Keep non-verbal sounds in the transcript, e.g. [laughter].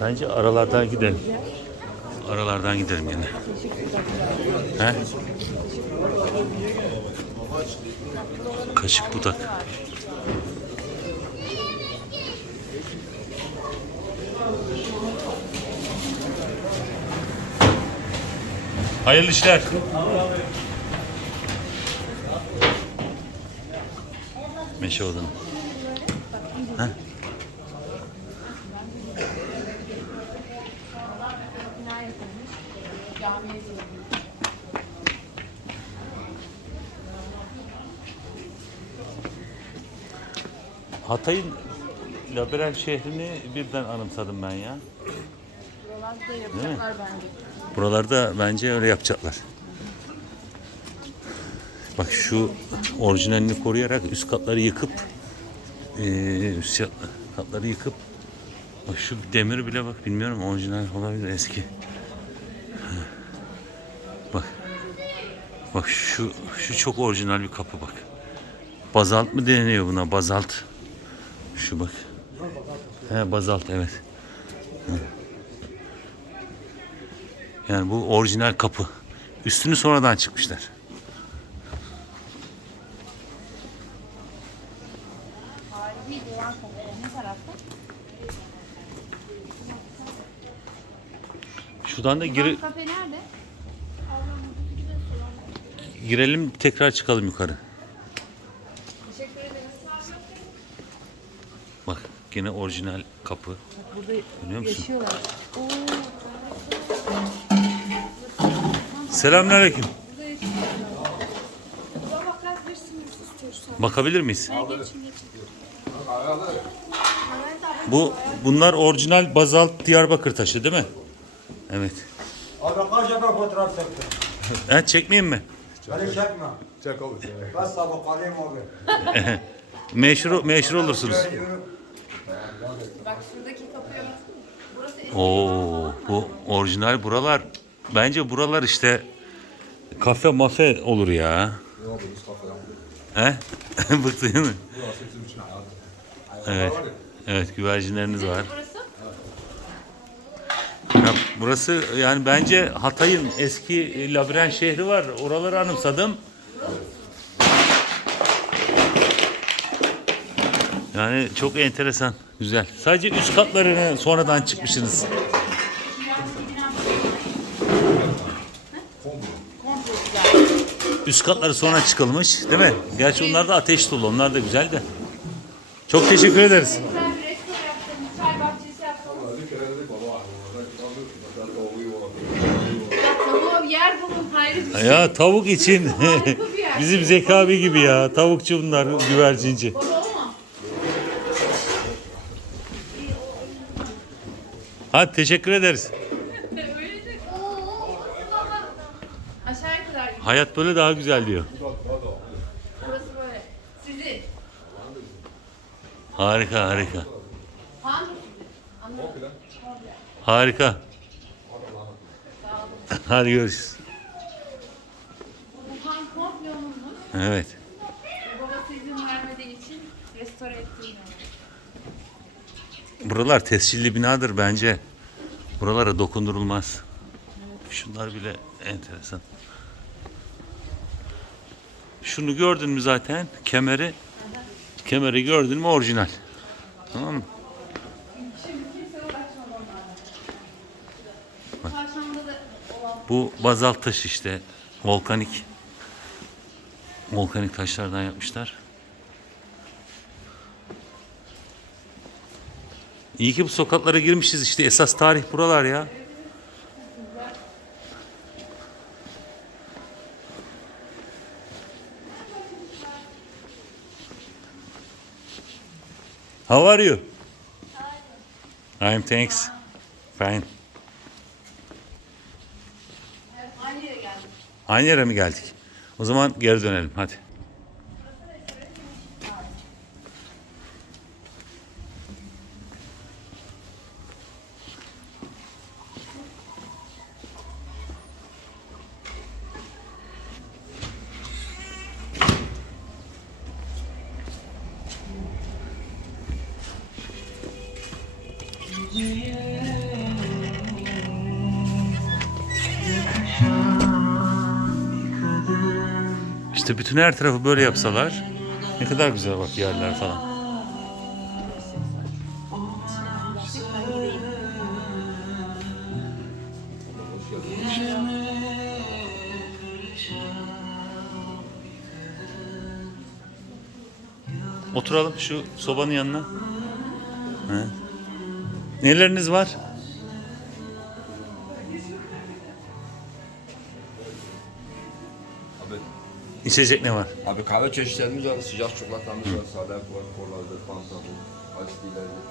Bence aralardan gidelim. Aralardan gidelim yine. He? Kaşık budak. Hayırlı işler. Meşe Ha? Hatay'ın labirent şehrini birden anımsadım ben ya. Buralarda yapacaklar bence. Buralarda bence öyle yapacaklar. Bak şu orijinalini koruyarak üst katları yıkıp eee, üst katları yıkıp bak şu demir bile bak bilmiyorum orijinal olabilir eski. Bak. Bak şu şu çok orijinal bir kapı bak. Bazalt mı deniliyor buna? Bazalt. Şu bak. He bazalt evet. Yani bu orijinal kapı. Üstünü sonradan çıkmışlar. Tarihi duran kapı. Ne tarafta? Şuradan da gir kafe nerede? girelim tekrar çıkalım yukarı. Bak yine orijinal kapı. Burada Görüyor musun? yaşıyorlar. Oo, Selamünaleyküm. Bakabilir miyiz? Bu bunlar orijinal bazalt Diyarbakır taşı değil mi? Evet. Abi kaç defa fotoğraf çektin? Ha, çekmeyeyim mi? Beni çekme. Çek çek. Ben sabah kalayım abi. [laughs] Meşhur meşhur olursunuz. Yürü. Bak şuradaki kapıya bak. Burası eski. Oo bu orijinal buralar. Bence buralar işte kafe mafe olur ya. Biz kafaya. He? [laughs] Bıktın mı? Burası bizim için hayat. Evet. Var ya. Evet güvercinleriniz var. Burası? Ya burası yani bence Hatay'ın eski labirent şehri var. Oraları anımsadım. Yani çok enteresan, güzel. Sadece üst katlarını sonradan çıkmışsınız. Üst katları sonra çıkılmış, değil mi? Gerçi onlar da ateş dolu, onlar da güzel de. Çok teşekkür ederiz. Ya tavuk için [laughs] bizim Zeki abi gibi ya. Tavukçu bunlar, güvercinci. Hadi teşekkür ederiz. Hayat böyle daha güzel diyor. Harika harika. Harika. Hadi görüşürüz. Evet. Babası izin vermediği için restore ettirmiyor. Buralar tescilli binadır bence. Buralara dokundurulmaz. Şunlar bile enteresan. Şunu gördün mü zaten? Kemeri. Kemeri gördün mü orijinal. Tamam mı? Bu bazalt taş işte. Volkanik. Volkanik taşlardan yapmışlar. İyi ki bu sokaklara girmişiz işte. Esas tarih buralar ya. How are you? I'm thanks. Fine. aynı yere geldik. Aynı yere mi geldik? O zaman geri dönelim hadi. Yeah. İşte bütün her tarafı böyle yapsalar ne kadar güzel bak yerler falan. Oturalım şu sobanın yanına. He. Neleriniz var? Abi, İçecek ne var? abi kahve çeşitlerimiz var. Sıcak çikolatamiz var. Sade var. Kolardır, fantadır. Ice tea'lerdir.